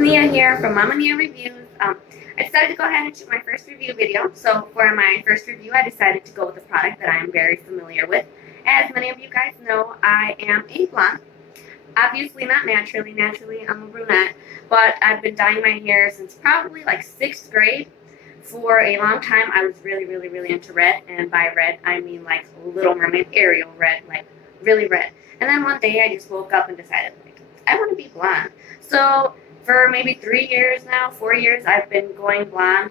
Nia here from Mama Nia Reviews. I decided to go ahead and shoot my first review video. So for my first review, I decided to go with a product that I am very familiar with. As many of you guys know, I am a blonde. Obviously not naturally. Naturally, I'm a brunette. But I've been dyeing my hair since probably like 6th grade. For a long time, I was really into red. And by red, I mean like Little Mermaid Ariel red, like really red. And then one day, I just woke up and decided, like, I want to be blonde. So for maybe 3 years now, 4 years, I've been going blonde.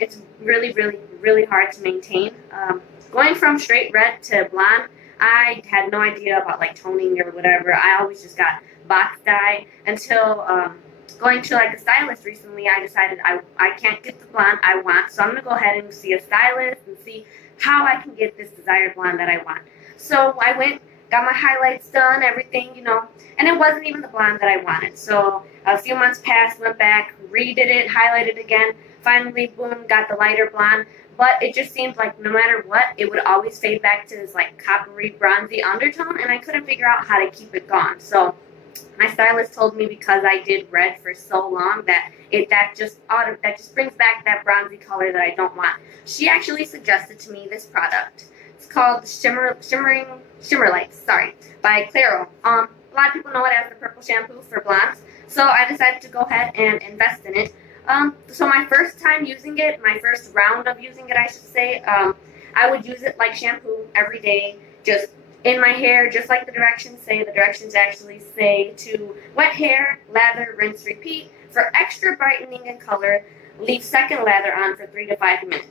It's really hard to maintain. Going from straight red to blonde, I had no idea about like toning or whatever. I always just got box dye until going to like a stylist recently. I decided I can't get the blonde I want, so I'm going to go ahead and see a stylist and see how I can get this desired blonde that I want. So I went, got my highlights done, everything, you know, and it wasn't even the blonde that I wanted. So a few months passed, went back, redid it, highlighted again, finally, boom, got the lighter blonde. But it just seemed like no matter what, it would always fade back to this like coppery, bronzy undertone, and I couldn't figure out how to keep it gone. So my stylist told me because I did red for so long that that just brings back that bronzy color that I don't want. She actually suggested to me this product. It's called Shimmer Lights, by Clairol. A lot of people know it as the purple shampoo for blondes, so I decided to go ahead and invest in it. So my first time using it, my first round of using it, I should say, I would use it like shampoo every day, just in my hair, just like the directions say. The directions actually say to wet hair, lather, rinse, repeat. For extra brightening and color, leave second lather on for 3 to 5 minutes.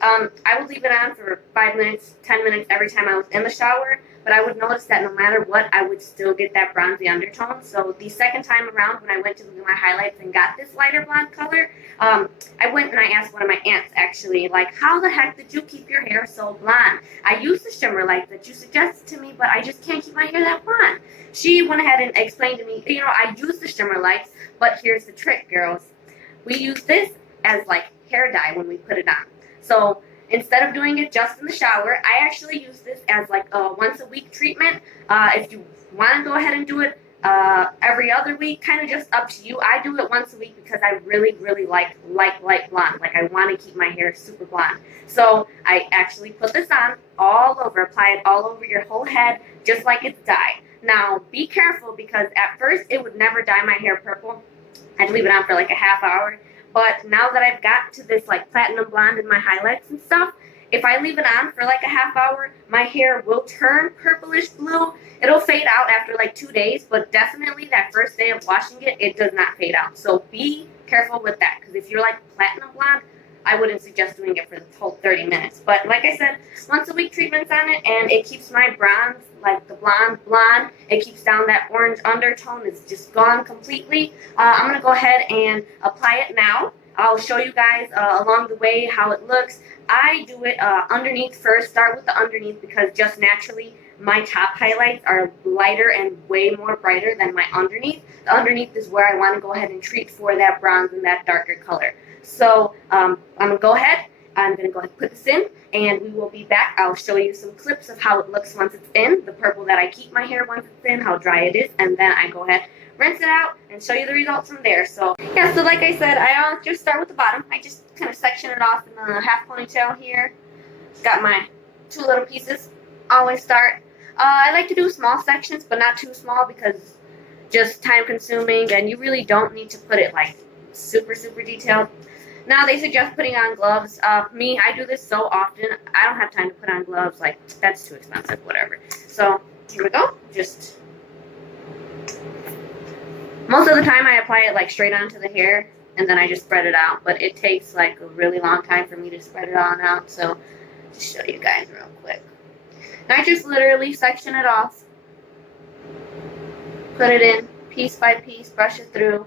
I would leave it on for 5 minutes, 10 minutes every time I was in the shower, but I would notice that no matter what, I would still get that bronzy undertone. So the second time around, when I went to do my highlights and got this lighter blonde color, I went and I asked one of my aunts, actually, like, how the heck did you keep your hair so blonde? I used the shimmer lights that you suggested to me, but I just can't keep my hair that blonde. She went ahead and explained to me, you know, I use the shimmer lights, but here's the trick, girls. We use this as, like, hair dye when we put it on. So instead of doing it just in the shower, I actually use this as like a once a week treatment. If you want to go ahead and do it every other week, kind of just up to you. I do it once a week because I really like light blonde. Like, I want to keep my hair super blonde. So I actually put this on all over, apply it all over your whole head, just like it's dye. Now, be careful because at first it would never dye my hair purple. I'd leave it on for like a half hour. But now that I've got to this like platinum blonde in my highlights and stuff, if I leave it on for like a half hour, my hair will turn purplish blue. It'll fade out after like 2 days, but definitely that first day of washing it, it does not fade out. So be careful with that, because if you're like platinum blonde, I wouldn't suggest doing it for the whole 30 minutes. But like I said, once a week treatments on it, and it keeps my bronze, like the blonde. It keeps down that orange undertone. It's just gone completely. I'm going to go ahead and apply it now. I'll show you guys along the way how it looks. I do it underneath first. Start with the underneath because just naturally my top highlights are lighter and way more brighter than my underneath. The underneath is where I want to go ahead and treat for that bronze and that darker color. So I'm going to go ahead. I'm going to go ahead and put this in, and we will be back. I'll show you some clips of how it looks once it's in, the purple that I keep my hair once it's in, how dry it is, and then I go ahead, rinse it out, and show you the results from there. So, yeah, so like I said, I just start with the bottom. I just kind of section it off in the half ponytail here. Got my 2 little pieces. Always start. I like to do small sections, but not too small because just time consuming, and you really don't need to put it like super detailed. Now they suggest putting on gloves. Me, I do this so often, I don't have time to put on gloves. Like, that's too expensive, whatever. So, here we go. Just, most of the time I apply it like straight onto the hair, and then I just spread it out. But it takes like a really long time for me to spread it on out. So, just show you guys real quick. And I just literally section it off. Put it in piece by piece, brush it through.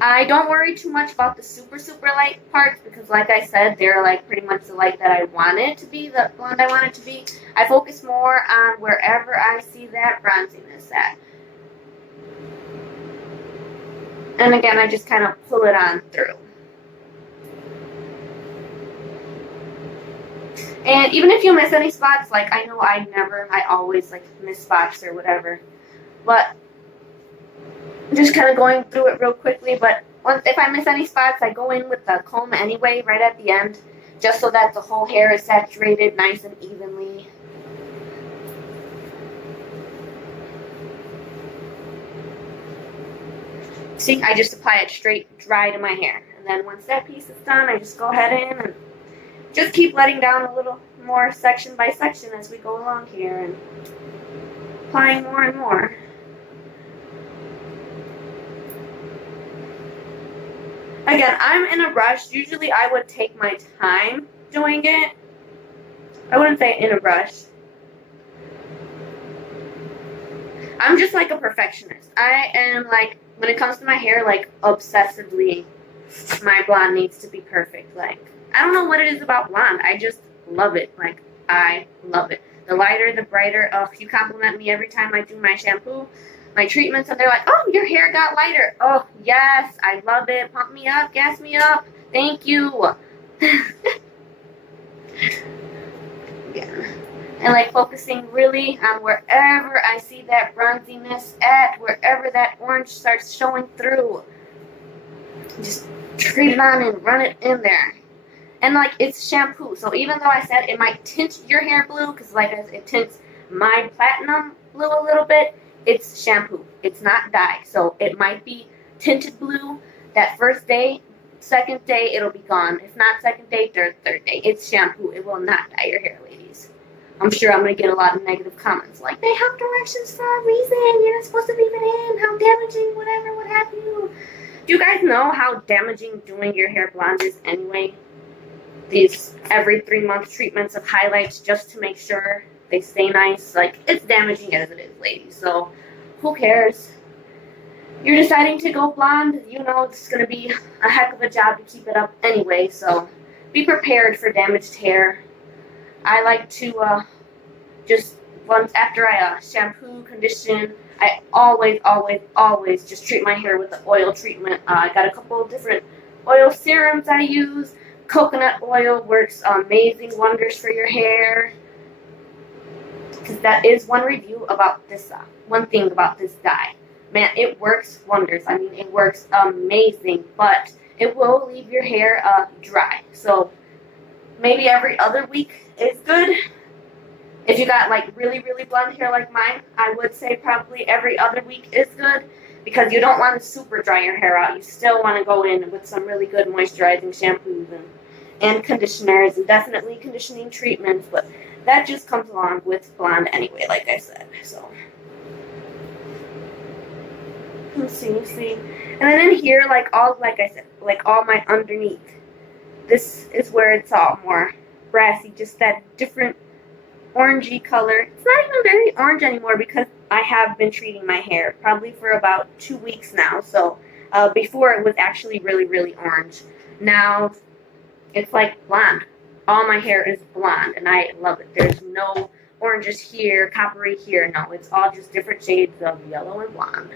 I don't worry too much about the super light parts because, like I said, they're like pretty much the light that I want it to be, the blonde I want it to be. I focus more on wherever I see that bronziness at. And again, I just kind of pull it on through. And even if you miss any spots, like I know I always like miss spots or whatever. But I'm just kind of going through it real quickly, but if I miss any spots, I go in with the comb anyway, right at the end, just so that the whole hair is saturated nice and evenly. See, I just apply it straight dry to my hair. And then once that piece is done, I just go ahead in and just keep letting down a little more section by section as we go along here and applying more and more. Again, I'm in a rush. Usually I would take my time doing it. I wouldn't say in a rush. I'm just like a perfectionist. I am like, when it comes to my hair, like obsessively, my blonde needs to be perfect. Like, I don't know what it is about blonde. I just love it. Like, I love it. The lighter, the brighter. Oh, you compliment me every time I do my shampoo, my treatments, and they're like, oh, your hair got lighter. Oh, yes, I love it. Pump me up, gas me up. Thank you. Yeah. And like focusing really on wherever I see that bronziness at, wherever that orange starts showing through. Just treat it on and run it in there. And like, it's shampoo, so even though I said it might tint your hair blue, because like it tints my platinum blue a little bit, it's shampoo. It's not dye, so it might be tinted blue that first day. Second day, it'll be gone. If not second day, third day. It's shampoo. It will not dye your hair, ladies. I'm sure I'm going to get a lot of negative comments like, they have directions for a reason. You're not supposed to leave it in. How damaging, whatever, what have you. Do you guys know how damaging doing your hair blonde is anyway? These every 3-month treatments of highlights just to make sure they stay nice. Like, it's damaging as it is, ladies. So, who cares? You're deciding to go blonde, you know it's going to be a heck of a job to keep it up anyway, so be prepared for damaged hair. I like to just, once after I shampoo, condition, I always just treat my hair with the oil treatment. I got a couple of different oil serums I use. Coconut oil works amazing wonders for your hair. Because that is one review about this, one thing about this dye. Man, it works wonders. I mean, it works amazing, but it will leave your hair dry. So maybe every other week is good. If you got like really blonde hair like mine, I would say probably every other week is good, because you don't want to super dry your hair out. You still want to go in with some really good moisturizing shampoos and conditioners, and definitely conditioning treatments, but that just comes along with blonde anyway, like I said. So let's see. And then in here, like I said, like all my underneath, this is where it's all more brassy, just that different orangey color. It's not even very orange anymore because I have been treating my hair probably for about 2 weeks now. So before it was actually really orange. Now it's like blonde. All my hair is blonde and I love it. There's no oranges here, coppery here. No, it's all just different shades of yellow and blonde.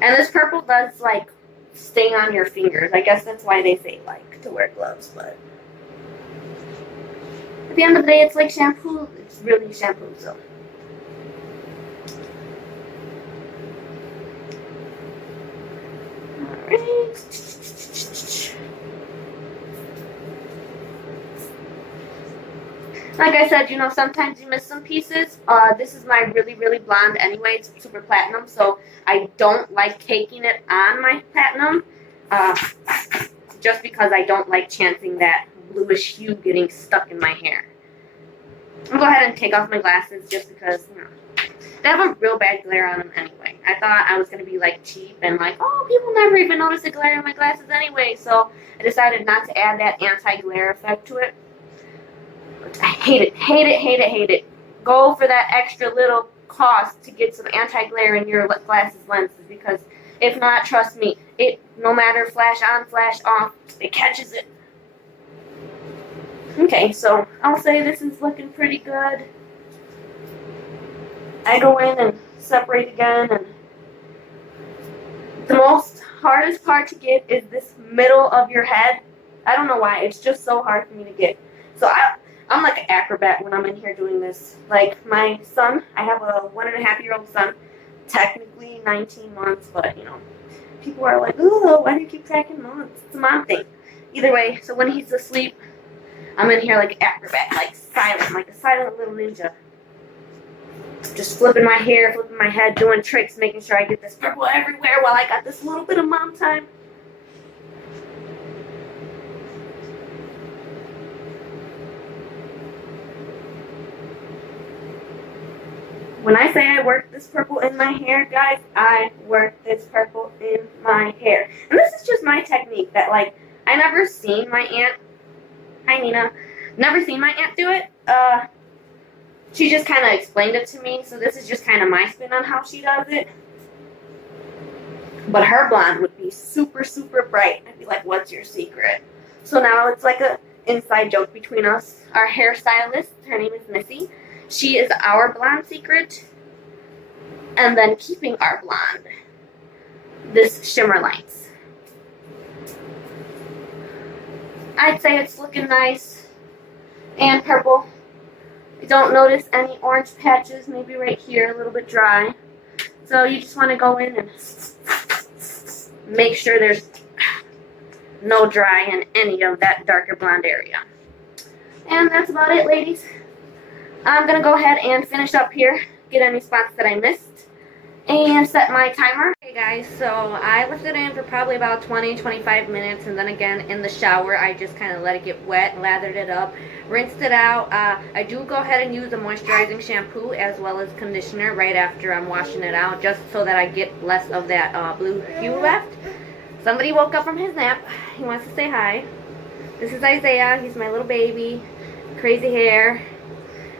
And this purple does like stay on your fingers. I guess that's why they say like to wear gloves, but at the end of the day, it's like shampoo. It's really shampoo, so. Alright. Like I said, you know, sometimes you miss some pieces. This is my really blonde anyway. It's super platinum, so I don't like caking it on my platinum. Just because I don't like chancing that bluish hue getting stuck in my hair. I'll go ahead and take off my glasses just because, you know, they have a real bad glare on them anyway. I thought I was going to be like cheap and like, oh, people never even notice the glare in my glasses anyway. So I decided not to add that anti-glare effect to it. I hate it. Go for that extra little cost to get some anti-glare in your glasses lenses, because if not, trust me, it, no matter flash on, flash off, it catches it. Okay, so I'll say this is looking pretty good. I go in and separate again, and the most hardest part to get is this middle of your head. I don't know why, it's just so hard for me to get. So I'm like an acrobat when I'm in here doing this. Like my son, I have a 1.5-year-old son, technically 19 months, but you know, people are like, oh, why do you keep tracking months? It's a mom thing. Either way, so when he's asleep, I'm in here like acrobat, like a silent little ninja. Just flipping my hair, flipping my head, doing tricks, making sure I get this purple everywhere while I got this little bit of mom time. When I say I work this purple in my hair, guys, I work this purple in my hair. And this is just my technique that, like, I never seen my aunt, hi Nina, never seen my aunt do it. She just kind of explained it to me, so this is just kind of my spin on how she does it. But her blonde would be super, super bright. I'd be like, what's your secret? So now it's like a inside joke between us. Our hairstylist, her name is Missy. She is our blonde secret. And then keeping our blonde, this Shimmer Lights. I'd say it's looking nice and purple. I don't notice any orange patches, maybe right here, a little bit dry. So you just want to go in and make sure there's no dry in any of that darker blonde area. And that's about it, ladies. I'm going to go ahead and finish up here, get any spots that I missed, and set my timer. Okay guys, so I left it in for probably about 20-25 minutes, and then again in the shower I just kind of let it get wet, lathered it up, rinsed it out. I do go ahead and use a moisturizing shampoo as well as conditioner right after I'm washing it out, just so that I get less of that blue hue left. Somebody woke up from his nap. He wants to say hi. This is Isaiah. He's my little baby. Crazy hair.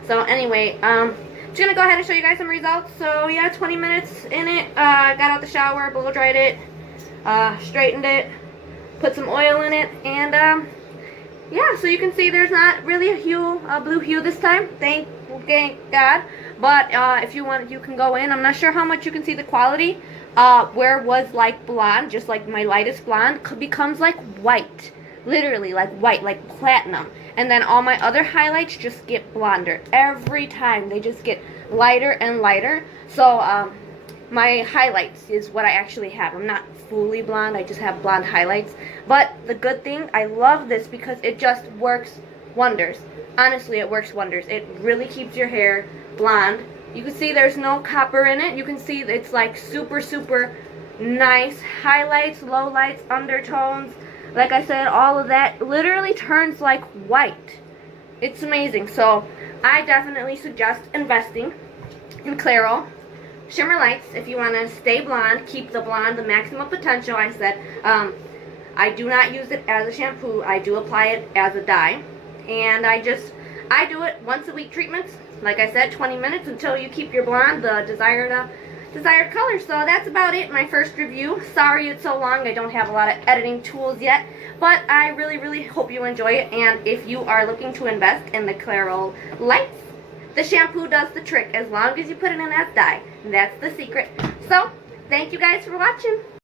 So anyway, just going to go ahead and show you guys some results. So yeah, 20 minutes in it. Got out the shower, blow dried it, straightened it, put some oil in it, and yeah, so you can see there's not really a hue, a blue hue this time. Thank God. But if you want, you can go in. I'm not sure how much you can see the quality. Where it was like blonde, just like my lightest blonde, becomes like white. Literally like white, like platinum. And then all my other highlights just get blonder. Every time they just get lighter and lighter. So my highlights is what I actually have. I'm not fully blonde, I just have blonde highlights. But the good thing, I love this because it just works wonders. Honestly, it works wonders. It really keeps your hair blonde. You can see there's no copper in it. You can see it's like super, super nice highlights, lowlights, undertones. Like I said, all of that literally turns like white. It's amazing. So I definitely suggest investing in Clairol Shimmer Lights if you want to stay blonde, keep the blonde, the maximum potential. I said I do not use it as a shampoo. I do apply it as a dye. And I do it once a week treatments. Like I said, 20 minutes until you keep your blonde the desired color. So that's about it, my first review. Sorry it's so long. I don't have a lot of editing tools yet, but I really, really hope you enjoy it. And if you are looking to invest in the Clairol Lights, the shampoo does the trick as long as you put it in as dye. That's the secret. So, thank you guys for watching.